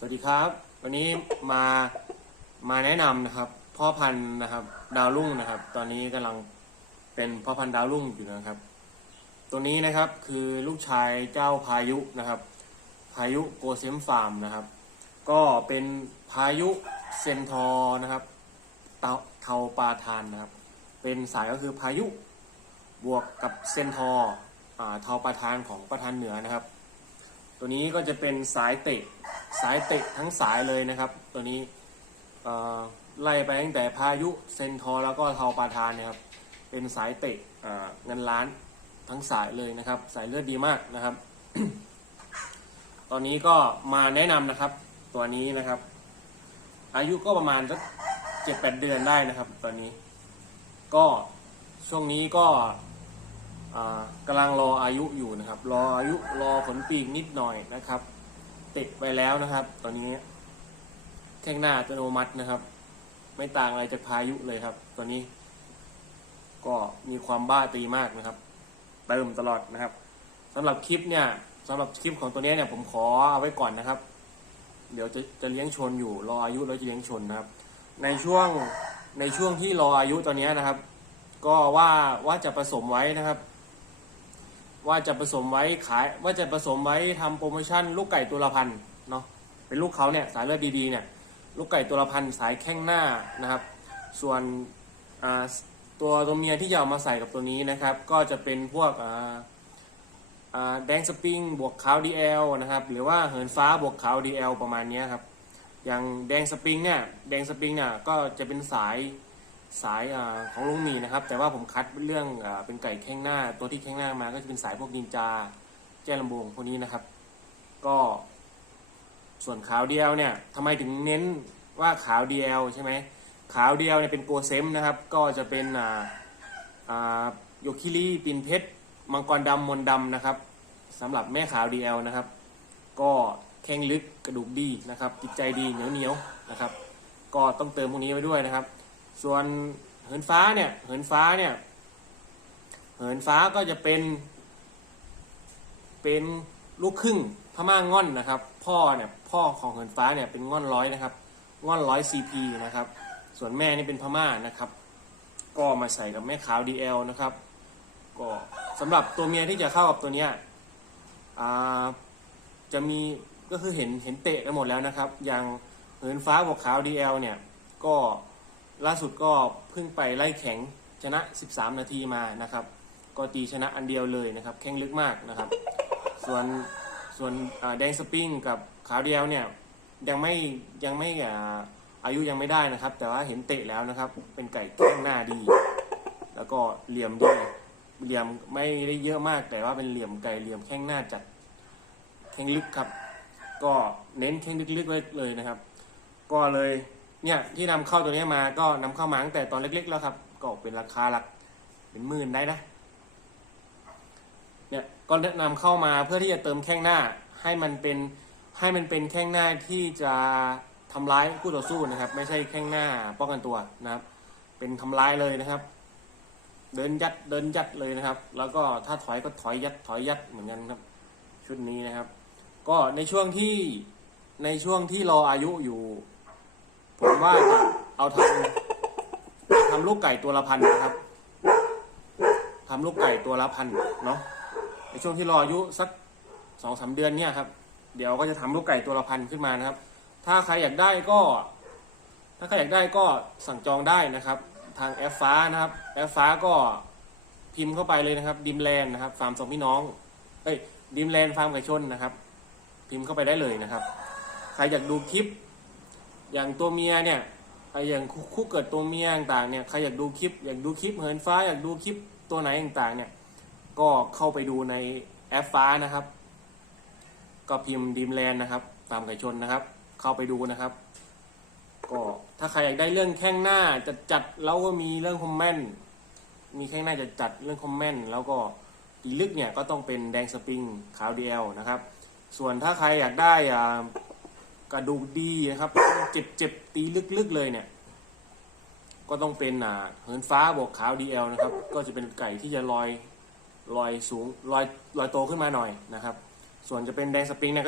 สวัสดีครับ วันนี้มามาแนะนำนะครับ พ่อพันธุ์นะครับ ดาวรุ่งนะครับ ตอนนี้กำลังเป็นพ่อพันธุ์ดาวรุ่งอยู่นะครับ ตัวนี้นะครับคือลูกชายเจ้าพายุนะครับ พายุโกเซมฟาร์มนะครับ ก็เป็นพายุเซนทอนะครับเตาเทาปาทานนะครับ เป็นสายก็คือพายุบวกกับเซนทออ่าเทาปาทานของประทานเหนือนะครับ ตัวนี้ก็จะเป็นสายเตะสายเตะทั้งสายเลยนะครับ ตัวนี้ไล่ไปตั้งแต่พายุเซนทอร์แล้วก็เทาปาทานนะครับ เป็นสายเตะเงินล้านทั้งสายเลยนะครับ สายเลือดดีมากนะครับ ตอนนี้ก็มาแนะนำนะครับ ตัวนี้นะครับ อายุก็ประมาณสักเจ็ดแปดเดือนได้นะครับ ตอนนี้ ก็ช่วงนี้ก็ กำลังรออายุอยู่นะครับ รออายุรอผลปีกนิดหน่อยนะครับติดไปแล้วนะครับ ตอนนี้แข้งหน้าอัตโนมัตินะครับ ไม่ต่างอะไรจากพายุเลยครับ ตอนนี้ ก็มีความบ้าตีมากนะครับ เติมตลอดนะครับสำหรับคลิปเนี่ยสำหรับคลิปของตัวนี้เนี่ยผมขอเอาไว้ก่อนนะครับ เดี๋ยวจะจะเลี้ยงชนอยู่ รออายุแล้วจะเลี้ยงชนนะครับ ในช่วงในช่วงที่รออายุตอนนี้นะครับ ก็ว่าว่าจะผสมไว้นะครับ ว่าจะผสมไว้ขายว่าจะผสมไว้ทำโปรโมชั่นลูกไก่ตัวละพันเนาะเป็นลูกเขาเนี่ยสายเลือดดีๆเนี่ยลูกไก่ตัวละพันสายแข้งหน้านะครับ ส่วนตัวตัวเมียที่จะเอามาใส่กับตัวนี้นะครับ ก็จะเป็นพวกแดงสปริงบวกขาวดีเอลนะครับ หรือว่าเหินฟ้าบวกขาวดีเอลประมาณนี้ครับ อย่างแดงสปริงเนี่ยแดงสปริงเนี่ยก็จะเป็นสาย สายอของลุงมีนะครับ แต่ว่าผมคัดเรื่องอเป็นไก่แข้งหน้า ตัวที่แข้งหน้ามาก็จะเป็นสายพวกนินจา แจ้ลำบงพวกนี้นะครับ ก็ ส่วนขาวเดียวเนี่ยทำไมถึงเน้นว่าขาวเดียวใช่ไหมขาวเดียวเนี่ยเป็นโกเซมนะครับ ก็จะเป็นอ่าโยคิริปินเพชรมังกรดำมนดำนะครับสำหรับแม่ขาวเดียวนะครับ ก็แข้งลึกกระดูกดีนะครับ จิตใจดีเหนียวเหนียวนะครับ ก็ต้องเติมพวกนี้ไว้ด้วยนะครับ ส่วนเหินฟ้าเนี่ยเหินฟ้าเนี่ยเหินฟ้าก็จะเป็น เป็นลูกครึ่งพม่าง่อนนะครับ พ่อเนี่ยพ่อของเหินฟ้าเนี่ยเป็นง่อนร้อยนะครับง่อนร้อยซีพีนะครับ ส่วนแม่นี่เป็นพม่านะครับ ก็มาใส่กับแม่ขาวดีเอลนะครับก็สำหรับตัวเมียที่จะเข้ากับตัวเนี้ยจะมีก็คือเห็นเห็นเตะกันหมดแล้วนะครับ อย่างเหินฟ้าบวกขาวดีเอลเนี่ยก็ ล่าสุดก็เพิ่งไปไล่แข็งชนะ 13 นาทีมานะครับ ก็ตีชนะอันเดียวเลยนะครับ แข้งลึกมากนะครับ ส่วนส่วนแดงสปริงกับขาวเดียวเนี่ยยังไม่ยังไม่อายุยังไม่ได้นะครับ แต่ว่าเห็นเตะแล้วนะครับ เป็นไก่แข้งหน้าดี แล้วก็เหลี่ยมดีเหลี่ยมไม่ได้เยอะมาก แต่ว่าเป็นเหลี่ยมไก่เหลี่ยมแข้งหน้าจัดแข้งลึกครับ ก็เน้นแข้งลึกๆไว้เลยนะครับ ก็เลย เนี่ยที่นำเข้าตัวนี้มาก็นำเข้ามาตั้งแต่ตอนเล็ก ๆ แล้วครับ ก็เป็นราคาหลักเป็นหมื่นได้นะ เนี่ยก็นะนำเข้ามาเพื่อที่จะเติมแข้งหน้าให้มันเป็นให้มันเป็นแข้งหน้าที่จะทำร้ายคู่ต่อสู้นะครับ ไม่ใช่แข้งหน้าป้องกันตัวนะครับ เป็นทำร้ายเลยนะครับ เดินยัดเดินยัดเลยนะครับ แล้วก็ถ้าถอยก็ถอยยัดถอยยัดเหมือนกันครับ ชุดนี้นะครับ ก็ในช่วงที่ในช่วงที่รออายุอยู่ ผมว่าจะเอาทำทำลูกไก่ตัวละพันนะครับทำลูกไก่ตัวละพันเนาะในช่วงที่รออายุสักสองสามเดือนเนี่ยครับ เดี๋ยวก็จะทำลูกไก่ตัวละพันขึ้นมานะครับ ถ้าใครอยากได้ก็ ถ้าใครอยากได้ก็สั่งจองได้นะครับ ทางแอฟฟ้านะครับแอฟฟ้าก็พิมพ์เข้าไปเลยนะครับ ดิมแลนด์นะครับฟาร์มสองพี่น้องเอ้ยดิมแลนด์ฟาร์มไก่ชนนะครับ พิมพ์เข้าไปได้เลยนะครับ ใครอยากดูคลิป อย่างตัวเมียเนี่ยอย่างคู่เกิดตัวเมียต่างๆเนี่ยใครอยากดูคลิปอยากดูคลิปเหินฟ้าอยากดูคลิปตัวไหนต่างๆเนี่ยก็เข้าไปดูในแอปฟ้านะครับ ก็พิมพ์ดีมแลนด์นะครับ ตามไก่ชนนะครับ เข้าไปดูนะครับ ก็ถ้าใครอยากได้เรื่องแข้งหน้าจัดจัดแล้วก็มีเรื่องคอมเมนต์มีแข้งหน้าจัดจัดเรื่องคอมเมนต์แล้วก็ตีลึกเนี่ยก็ต้องเป็นแดงสปริงขาวเดียวนะครับ ส่วนถ้าใครอยากได้อ่า กระดูกดีนะครับ เจ็บเจ็บตีลึกๆเลยเนี่ย ก็ต้องเป็นอ่าเหินฟ้าบวกขาวดีเอลนะครับ ก็จะเป็นไก่ที่จะลอยลอยสูงลอยลอยโตขึ้นมาหน่อยนะครับ ส่วนจะเป็นแดงสปริงเนี่ย